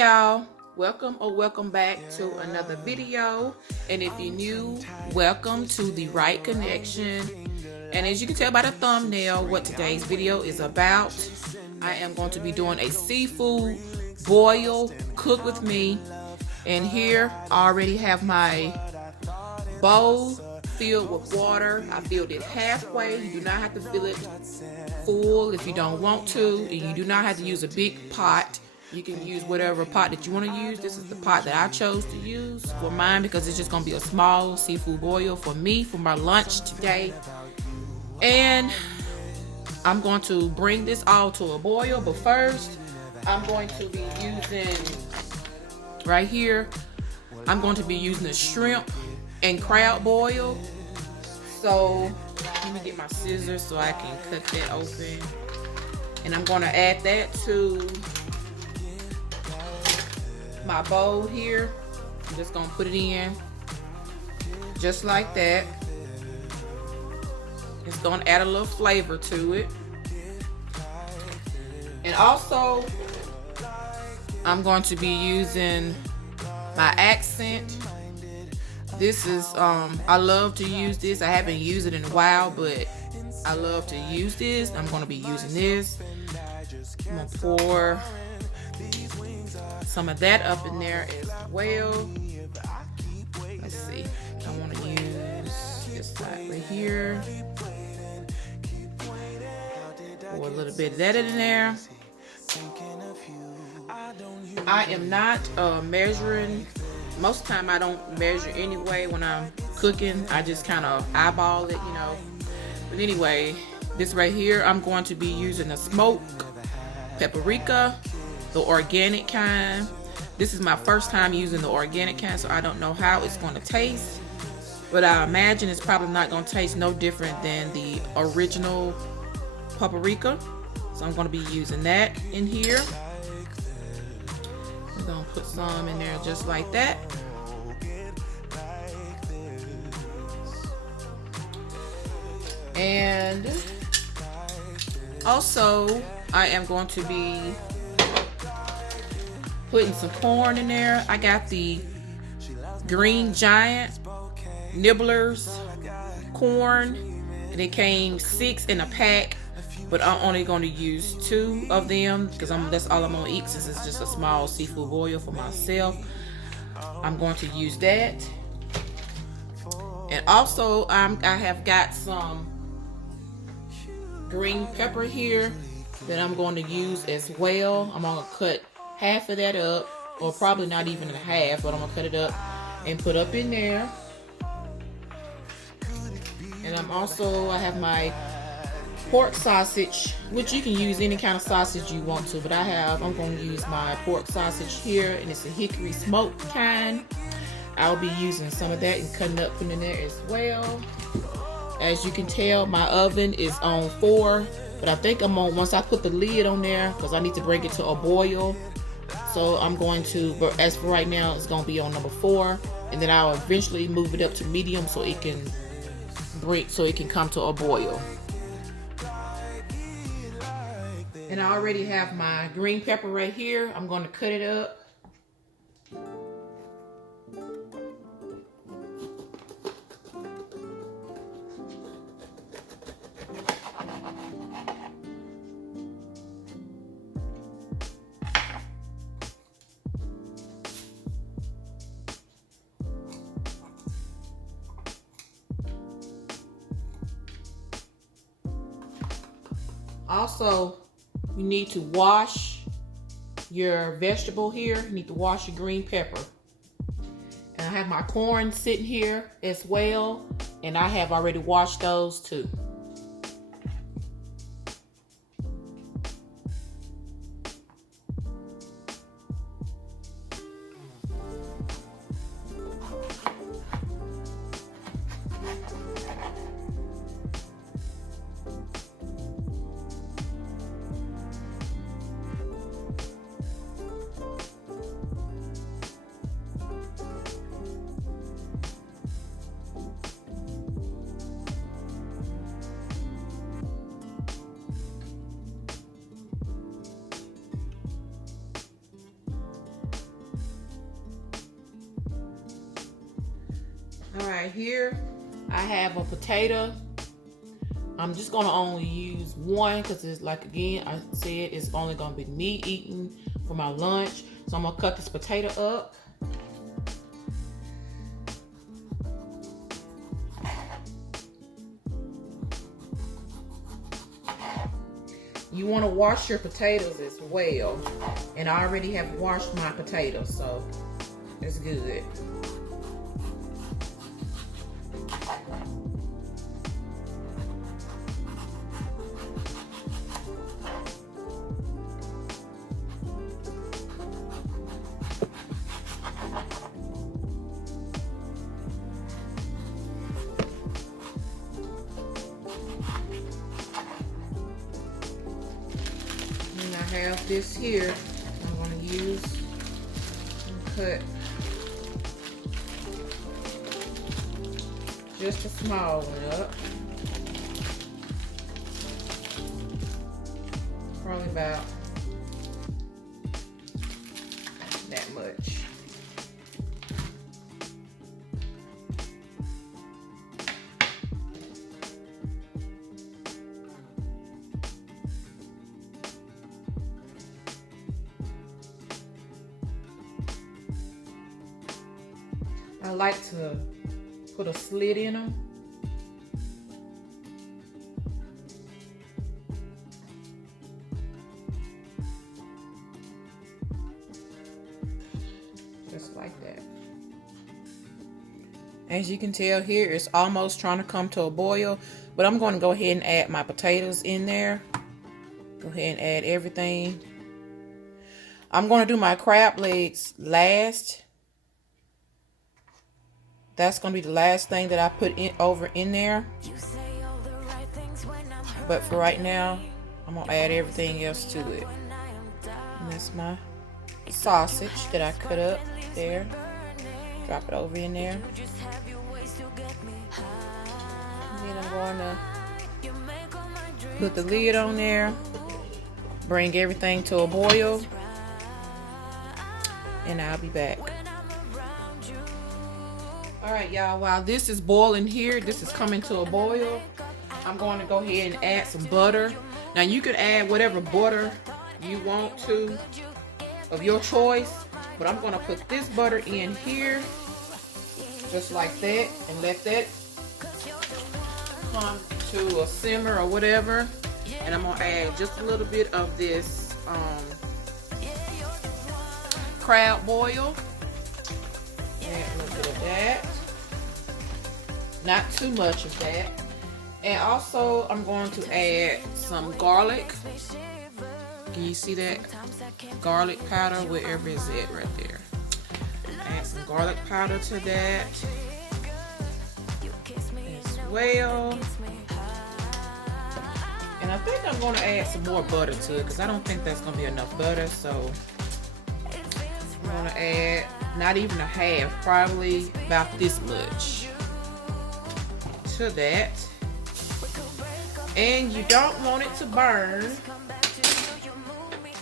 y'all, welcome back to another video. And if you're new, welcome to the Rite Connection. And as you can tell by the thumbnail what today's video is about, I am going to be doing a seafood boil cook with me. And here I already have my bowl filled with water. I filled it halfway. You do not have to fill it full if you don't want to, and you do not have to use a big pot. You can use whatever pot that you want to use. This is the pot that I chose to use for mine because it's just going to be a small seafood boil for me for my lunch today. And I'm going to bring this all to a boil, but first I'm going to be using right here, I'm going to be using the shrimp and crab boil. So let me get my scissors so I can cut that open. And I'm going to add that to my bowl here. I'm just going to put it in just like that. It's going to add a little flavor to it. And also I'm going to be using my accent. This is I love to use this. I haven't used it in a while, but I love to use this. I'm going to be using this. I'm going to pour some of that up in there as well. Let's see. I want to use this side right here. Pour a little bit of that in there. I am not measuring. Most of the time I don't measure anyway when I'm cooking. I just kind of eyeball it, you know. But anyway, this right here, I'm going to be using a smoked paprika, the organic kind. This is my first time using the organic kind, so I don't know how it's going to taste. But I imagine it's probably not going to taste no different than the original paprika. So I'm going to be using that in here. I'm going to put some in there just like that. And also I am going to be putting some corn in there. I got the Green Giant Nibblers corn, and it came 6 in a pack, but I'm only going to use 2 of them because that's all I'm going to eat since it's just a small seafood boil for myself. I'm going to use that. And also I have got some green pepper here that I'm going to use as well. I'm going to cut half of that up, or probably not even a half, but I'm going to cut it up and put up in there. And I have my pork sausage, which you can use any kind of sausage you want to, but I'm going to use my pork sausage here, and it's a hickory smoked kind. I'll be using some of that and cutting up in there as well. As you can tell, my oven is on 4, but I think I'm on, once I put the lid on there, because I need to bring it to a boil. So I'm going to, but as for right now, it's going to be on number 4, and then I'll eventually move it up to medium so it can come to a boil. And I already have my green pepper right here. I'm going to cut it up. Also, you need to wash your vegetable here. You need to wash your green pepper. And I have my corn sitting here as well, and I have already washed those too. All right, here I have a potato. I'm just gonna only use one because it's like, again, I said it's only gonna be me eating for my lunch. So I'm gonna cut this potato up. You want to wash your potatoes as well. And I already have washed my potatoes, so it's good. And I have this here I'm going to use and cut just a small one up. Probably about that much. I like to put a slit in them. Just like that. As you can tell here, it's almost trying to come to a boil, but I'm going to go ahead and add my potatoes in there. Go ahead and add everything. I'm going to do my crab legs last. That's going to be the last thing that I put in there. But for right now, I'm going to add everything else to it. And that's my sausage that I cut up there. Drop it over in there. And then I'm going to put the lid on there. Bring everything to a boil. And I'll be back. Alright, y'all, while this is boiling here, this is coming to a boil, I'm going to go ahead and add some butter. Now you can add whatever butter you want to of your choice, but I'm going to put this butter in here just like that and let that come to a simmer or whatever. And I'm going to add just a little bit of this crab boil. Add a little bit of that. Not too much of that. And also I'm going to add some garlic. Can you see that? Garlic powder, wherever it's at right there. Add some garlic powder to that as well. And I think I'm going to add some more butter to it because I don't think that's going to be enough butter. So I'm going to add not even a half, probably about this much to that. And you don't want it to burn,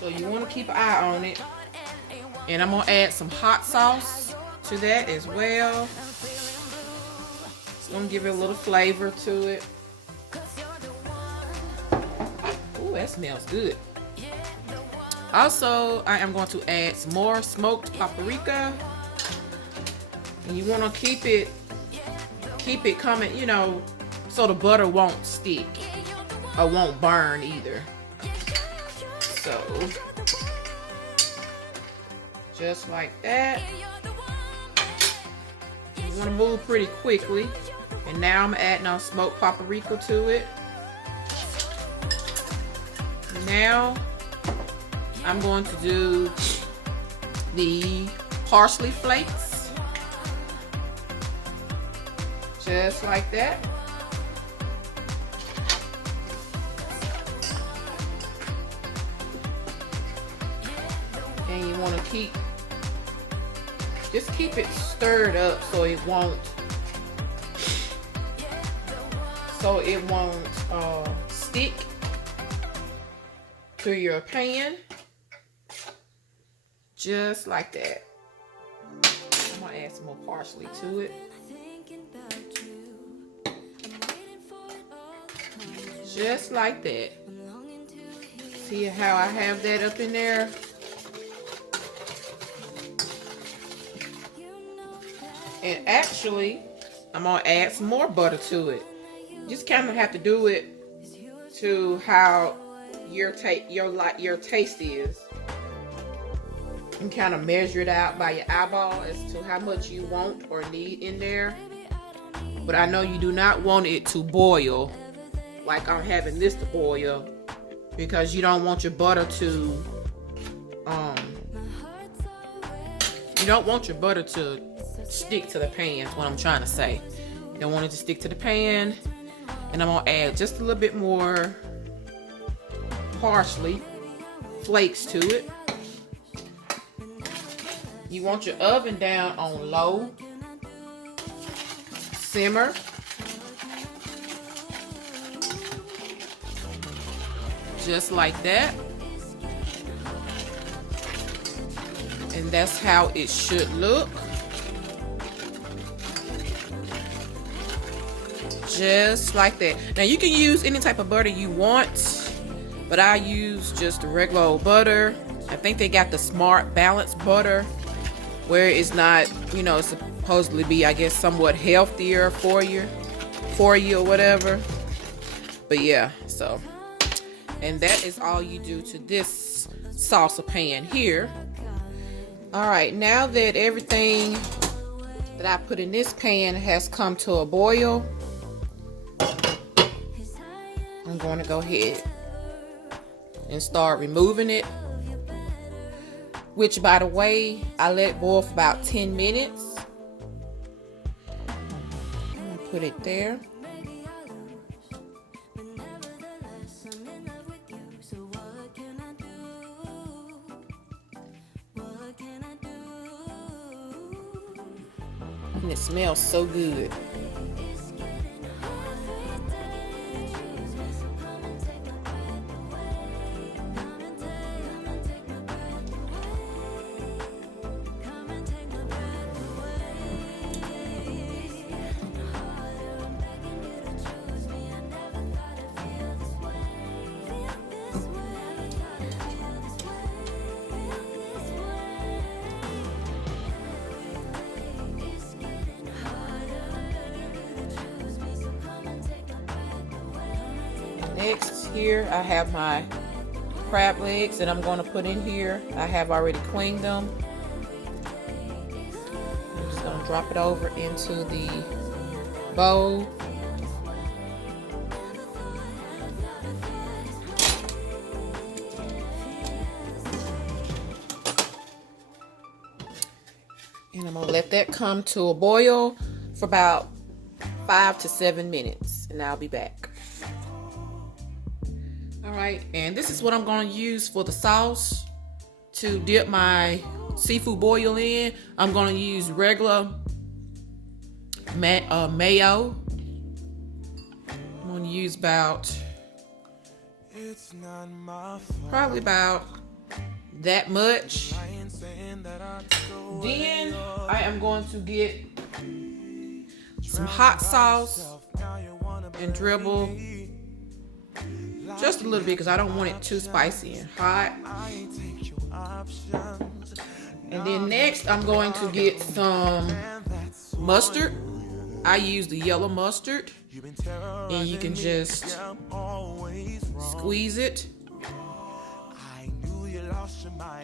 so you want to keep an eye on it. And I'm going to add some hot sauce to that as well. It's going to give it a little flavor to it. Ooh, that smells good. Also, I am going to add some more smoked paprika. And you want to keep it coming, you know, so the butter won't stick or won't burn either. So, just like that. You want to move pretty quickly. And now I'm adding our smoked paprika to it. Now I'm going to do the parsley flakes. Just like that. And you want to just keep it stirred up so it won't stick to your pan. Just like that. I'm gonna add some more parsley to it. Just like that. See how I have that up in there? And actually, I'm gonna add some more butter to it. Just kind of have to do it to how your taste is, and kind of measure it out by your eyeball as to how much you want or need in there. But I know you do not want it to boil like I'm having this to boil, because you don't want your butter to stick to the pan, is what I'm trying to say. You don't want it to stick to the pan. And I'm gonna add just a little bit more parsley flakes to it. You want your oven down on low, simmer. Just like that. And that's how it should look. Just like that. Now you can use any type of butter you want, but I use just the regular old butter. I think they got the Smart Balance butter, where it's not, you know, supposedly be, I guess, somewhat healthier for you or whatever. But yeah, so, and that is all you do to this salsa pan here. All right, now that everything that I put in this pan has come to a boil, I'm going to go ahead and start removing it. Which, by the way, I let it boil for about 10 minutes. I'm going to put it there. And it smells so good. Next, here I have my crab legs that I'm going to put in here. I have already cleaned them. I'm just going to drop it over into the bowl. And I'm going to let that come to a boil for about 5 to 7 minutes, and I'll be back. Alright, and this is what I'm going to use for the sauce to dip my seafood boil in. I'm going to use regular mayo. I'm going to use probably about that much. Then I am going to get some hot sauce and dribble just a little bit, because I don't want it too spicy and hot. And then next I'm going to get some mustard. I use the yellow mustard, and you can just squeeze it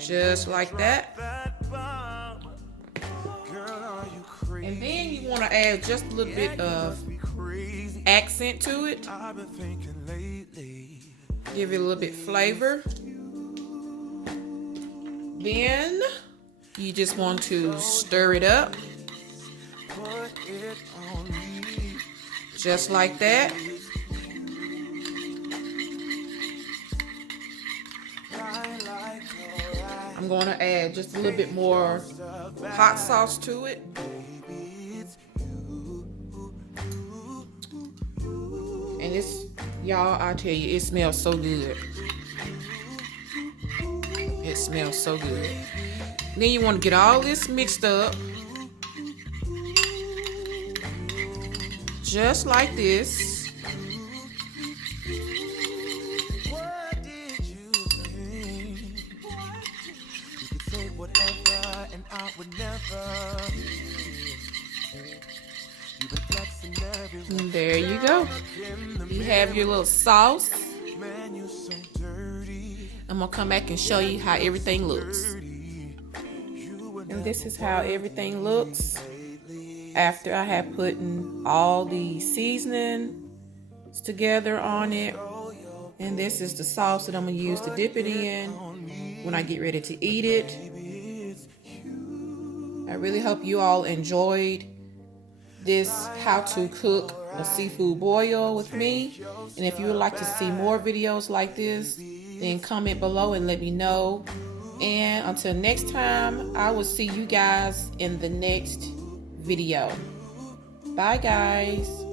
just like that. And then you want to add just a little bit of accent to it. Give it a little bit flavor. Then you just want to stir it up. Just like that. I'm going to add just a little bit more hot sauce to it. And this, y'all, I tell you, it smells so good. It smells so good. Then you want to get all this mixed up. just like this. And there you go. You have your little sauce. I'm gonna come back and show you how everything looks. And this is how everything looks after I have put all the seasonings together on it. And this is the sauce that I'm gonna use to dip it in when I get ready to eat it. I really hope you all enjoyed this how to cook a seafood boil with me. And if you would like to see more videos like this, then comment below and let me know. And until next time, I will see you guys in the next video. Bye guys.